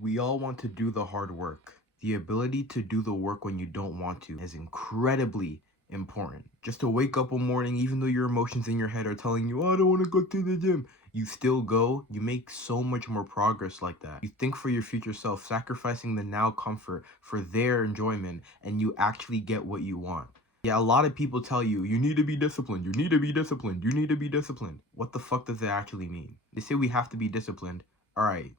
We all want to do the hard work. The ability to do the work when you don't want to is incredibly important. Just to wake up one morning, even though your emotions in your head are telling you, oh, I don't want to go to the gym, you still go. You make so much more progress like that. You think for your future self, sacrificing the now comfort for their enjoyment, and you actually get what you want. Yeah, a lot of people tell you, you need to be disciplined, you need to be disciplined, you need to be disciplined. What the fuck does that actually mean? They say we have to be disciplined. All right,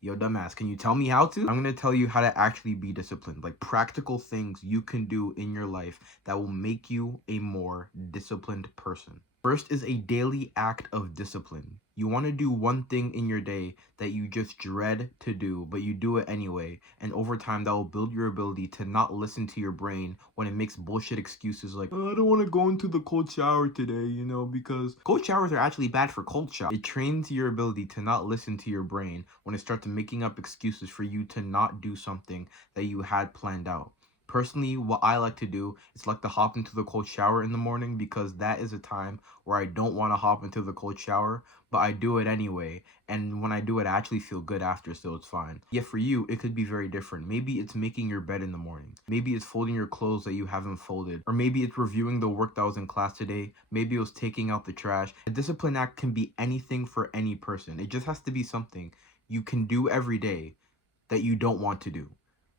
yo, dumbass, can you tell me how to? I'm gonna tell you how to actually be disciplined, like practical things you can do in your life that will make you a more disciplined person. First is a daily act of discipline. You want to do one thing in your day that you just dread to do, but you do it anyway. And over time, that will build your ability to not listen to your brain when it makes bullshit excuses like, oh, I don't want to go into the cold shower today, because cold showers are actually bad for cold shower. It trains your ability to not listen to your brain when it starts making up excuses for you to not do something that you had planned out. Personally, what I like to do is like to hop into the cold shower in the morning because that is a time where I don't want to hop into the cold shower, but I do it anyway. And when I do it, I actually feel good after, so it's fine. Yet for you, it could be very different. Maybe it's making your bed in the morning. Maybe it's folding your clothes that you haven't folded. Or maybe it's reviewing the work that was in class today. Maybe it was taking out the trash. A discipline act can be anything for any person. It just has to be something you can do every day that you don't want to do.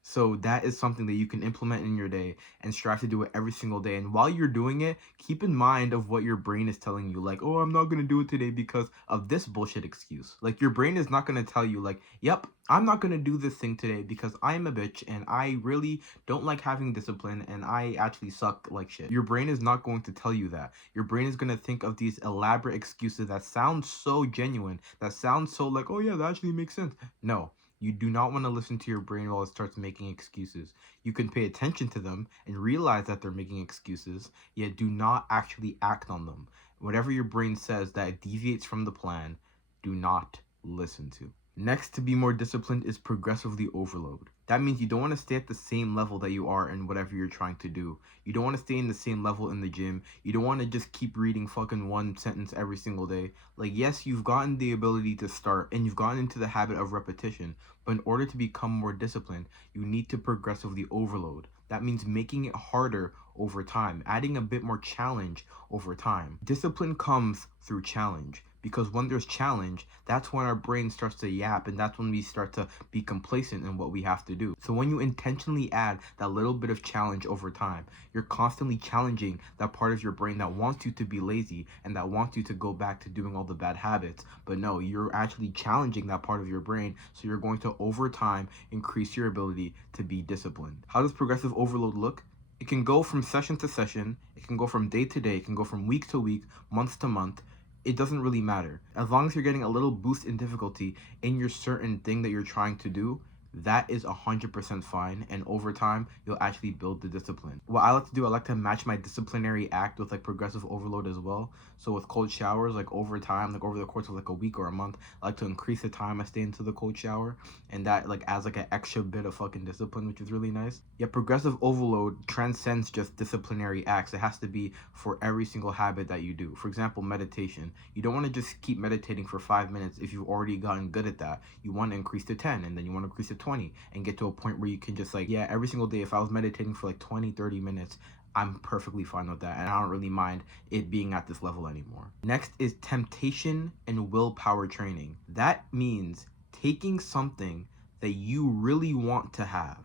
So that is something that you can implement in your day and strive to do it every single day. And while you're doing it, keep in mind of what your brain is telling you. Like, oh, I'm not going to do it today because of this bullshit excuse. Like, your brain is not going to tell you, like, yep, I'm not going to do this thing today because I'm a bitch and I really don't like having discipline and I actually suck like shit. Your brain is not going to tell you that. Your brain is going to think of these elaborate excuses that sound so genuine, that sound so like, oh yeah, that actually makes sense. No. You do not want to listen to your brain while it starts making excuses. You can pay attention to them and realize that they're making excuses, yet do not actually act on them. Whatever your brain says that deviates from the plan, do not listen to. Next, to be more disciplined is progressively overload. That means you don't want to stay at the same level that you are in whatever you're trying to do. You don't want to stay in the same level in the gym. You don't want to just keep reading fucking one sentence every single day. Like, yes, you've gotten the ability to start and you've gotten into the habit of repetition, but in order to become more disciplined, you need to progressively overload. That means making it harder over time, adding a bit more challenge over time. Discipline comes through challenge because when there's challenge, that's when our brain starts to yap and that's when we start to be complacent in what we have to do. So when you intentionally add that little bit of challenge over time, you're constantly challenging that part of your brain that wants you to be lazy and that wants you to go back to doing all the bad habits. But no, you're actually challenging that part of your brain, so you're going to over time increase your ability to be disciplined. How does progressive overload look? It can go from session to session, it can go from day to day, it can go from week to week, month to month. It doesn't really matter. As long as you're getting a little boost in difficulty in your certain thing that you're trying to do, that is 100% fine, and over time you'll actually build the discipline. What I like to do, I like to match my disciplinary act with like progressive overload as well. So with cold showers, like over time, like over the course of like a week or a month, I like to increase the time I stay into the cold shower, and that like adds like an extra bit of fucking discipline, which is really nice. Yet progressive overload transcends just disciplinary acts. It has to be for every single habit that you do. For example, meditation. You don't want to just keep meditating for 5 minutes if you've already gotten good at that. You want to increase to 10, and then you want to increase to 20 and get to a point where you can just like, yeah, every single day, if I was meditating for like 20-30 minutes, I'm perfectly fine with that, and I don't really mind it being at this level anymore. Next is temptation and willpower training. That means taking something that you really want to have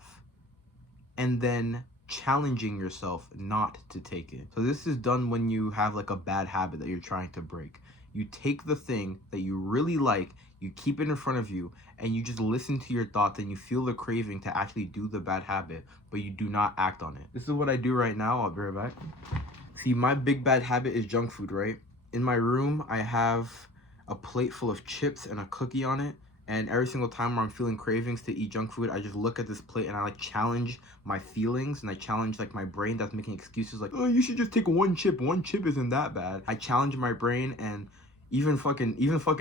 and then challenging yourself not to take it. So this is done when you have like a bad habit that you're trying to break. You take the thing that you really like, you keep it in front of you, and you just listen to your thoughts and you feel the craving to actually do the bad habit, but you do not act on it. This is what I do right now. I'll be right back. See, my big bad habit is junk food, right? In my room, I have a plate full of chips and a cookie on it. And every single time where I'm feeling cravings to eat junk food, I just look at this plate and I like challenge my feelings and I challenge like my brain that's making excuses like, oh, you should just take one chip. One chip isn't that bad. I challenge my brain, and even fucking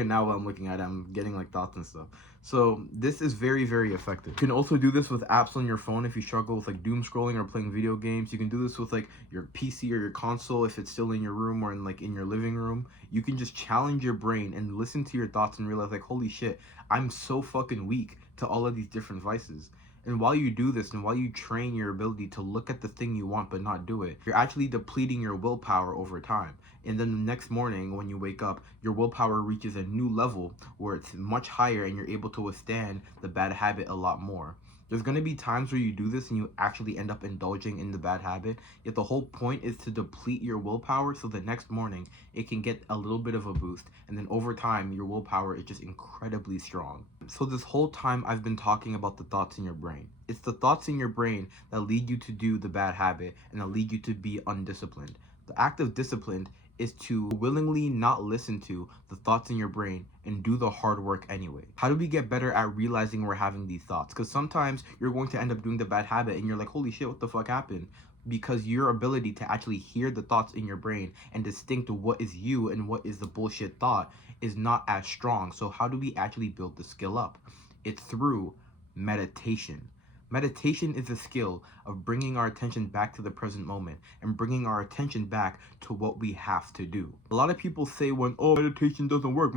now while I'm looking at it, I'm getting like thoughts and stuff. So this is very, very effective. You can also do this with apps on your phone if you struggle with like doom scrolling or playing video games. You can do this with like your PC or your console if it's still in your room or in like in your living room. You can just challenge your brain and listen to your thoughts and realize like, holy shit, I'm so fucking weak to all of these different vices. And while you do this, and while you train your ability to look at the thing you want but not do it, you're actually depleting your willpower over time. And then the next morning when you wake up, your willpower reaches a new level where it's much higher and you're able to withstand the bad habit a lot more. There's going to be times where you do this and you actually end up indulging in the bad habit, yet the whole point is to deplete your willpower so the next morning it can get a little bit of a boost, and then over time your willpower is just incredibly strong. So this whole time I've been talking about the thoughts in your brain. It's the thoughts in your brain that lead you to do the bad habit and that lead you to be undisciplined. The act of discipline is to willingly not listen to the thoughts in your brain and do the hard work anyway. How do we get better at realizing we're having these thoughts? Because sometimes you're going to end up doing the bad habit and you're like, holy shit, what the fuck happened? Because your ability to actually hear the thoughts in your brain and distinct what is you and what is the bullshit thought is not as strong. So how do we actually build the skill up? It's through meditation. Meditation is a skill of bringing our attention back to the present moment and bringing our attention back to what we have to do. A lot of people say when, oh, meditation doesn't work.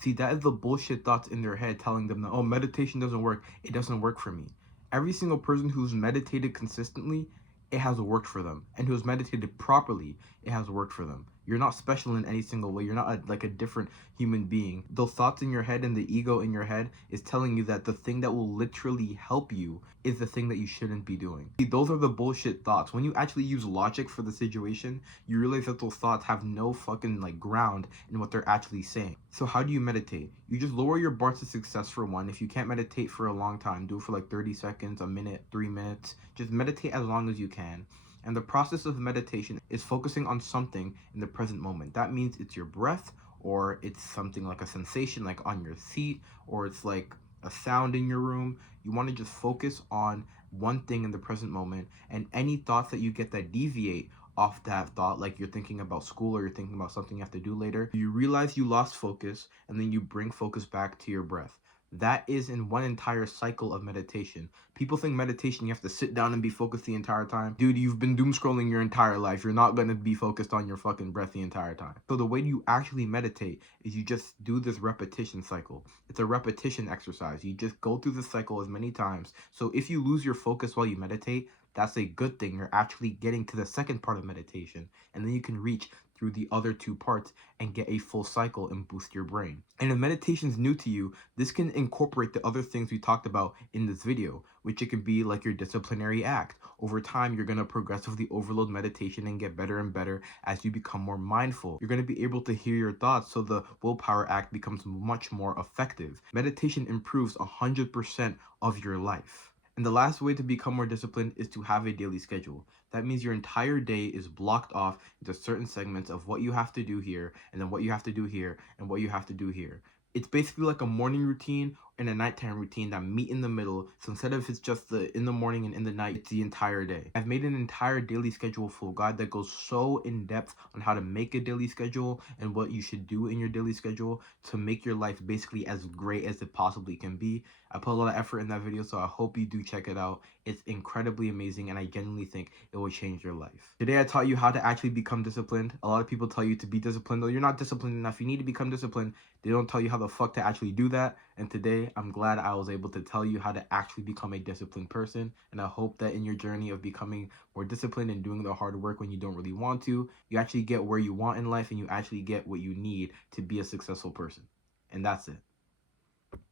See, that is the bullshit thoughts in their head telling them that, oh, meditation doesn't work. It doesn't work for me. Every single person who's meditated consistently, it has worked for them. And who's meditated properly, it has worked for them. You're not special in any single way. You're not like a different human being. Those thoughts in your head and the ego in your head is telling you that the thing that will literally help you is the thing that you shouldn't be doing. See, those are the bullshit thoughts. When you actually use logic for the situation, you realize that those thoughts have no fucking like ground in what they're actually saying. So how do you meditate? You just lower your bar to success for one. If you can't meditate for a long time, do it for like 30 seconds, a minute, 3 minutes. Just meditate as long as you can. And the process of meditation is focusing on something in the present moment. That means it's your breath, or it's something like a sensation like on your seat, or it's like a sound in your room. You want to just focus on one thing in the present moment, and any thoughts that you get that deviate off that thought, like you're thinking about school or you're thinking about something you have to do later, you realize you lost focus, and then you bring focus back to your breath. That is in one entire cycle of meditation. People think meditation, you have to sit down and be focused the entire time. Dude, you've been doom scrolling your entire life. You're not going to be focused on your fucking breath the entire time. So the way you actually meditate is you just do this repetition cycle. It's a repetition exercise. You just go through the cycle as many times. So if you lose your focus while you meditate, that's a good thing. You're actually getting to the second part of meditation, and then you can reach through the other two parts and get a full cycle and boost your brain. And if meditation is new to you, this can incorporate the other things we talked about in this video, which it could be like your disciplinary act. Over time, you're going to progressively overload meditation and get better and better as you become more mindful. You're going to be able to hear your thoughts, so the willpower act becomes much more effective. Meditation improves 100% of your life. And the last way to become more disciplined is to have a daily schedule. That means your entire day is blocked off into certain segments of what you have to do here, and then what you have to do here, and what you have to do here. It's basically like a morning routine and a nighttime routine that meet in the middle. So instead of it's just the in the morning and in the night, it's the entire day. I've made an entire daily schedule full guide that goes so in depth on how to make a daily schedule and what you should do in your daily schedule to make your life basically as great as it possibly can be. I put a lot of effort in that video, so I hope you do check it out. It's incredibly amazing, and I genuinely think it will change your life. Today I taught you how to actually become disciplined. A lot of people tell you to be disciplined, though you're not disciplined enough. You need to become disciplined. They don't tell you how the fuck to actually do that. And today I'm glad I was able to tell you how to actually become a disciplined person. And I hope that in your journey of becoming more disciplined and doing the hard work when you don't really want to, you actually get where you want in life and you actually get what you need to be a successful person. And that's it.